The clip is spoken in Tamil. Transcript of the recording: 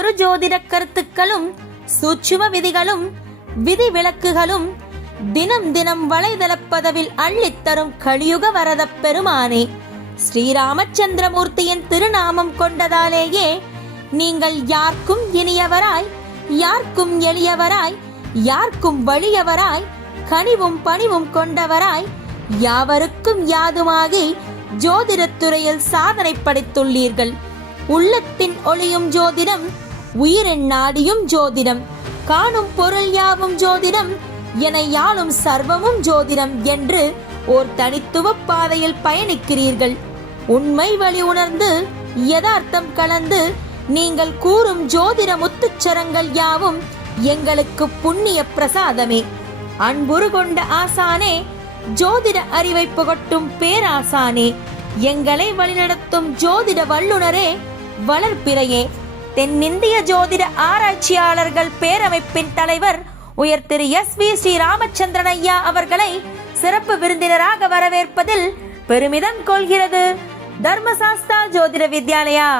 ஒவ்வொரு ஜோதிட கருத்துக்களும் சூட்சும விதிகளும் விதி விலக்குகளும் தினம் தினம் வலைதள பதவில் அள்ளித்தரும் கலியுக வரத பெருமானே ஸ்ரீராமச்சந்திரமூர்த்தியின் திருநாமம் கொண்டதாலேயே நீங்கள் யாருக்கும் இனியவராய், யாருக்கும் எளியவராய், யாருக்கும் வலியவராய், கனிவும் பணிவும் கொண்டவராய், யாவருக்கும் யாதுமாகி ஜோதிடத்துறையில் சாதனை படைத்துள்ளீர்கள். உள்ளத்தின் ஒளியும் ஜோதிடம், உயிரின் நாடியும் ஜோதிடம், காணும் பொருள் யாவும் ஜோதிடம் என யாழும் சர்வமும் ஜோதிடம் என்று ஓர் தனித்துவ பாதையில் பயணிக்கிறீர்கள். உண்மை வழி உணர்ந்து யதார்த்தம் கலந்து நீங்கள் கூறும் ஜோதிட முத்துச்சரங்கள் யாவும் எங்களுக்கு புண்ணிய பிரசாதமே. அன்புரு கொண்ட ஆசானே, ஜோதிட அறிவை புகட்டும் பேராசானே, எங்களை வழிநடத்தும் ஜோதிட வல்லுனரே, வளர்ப்பிறையே, தென்னிந்திய ஜோதிட ஆராய்ச்சியாளர்கள் பேரமைப்பின் தலைவர் உயர் திரு SV ஸ்ரீராமச்சந்திரன் ஐயா அவர்களை சிறப்பு விருந்தினராக வரவேற்பதில் பெருமிதம் கொள்கிறது தர்மசாஸ்தா ஜோதிட வித்யாலயா.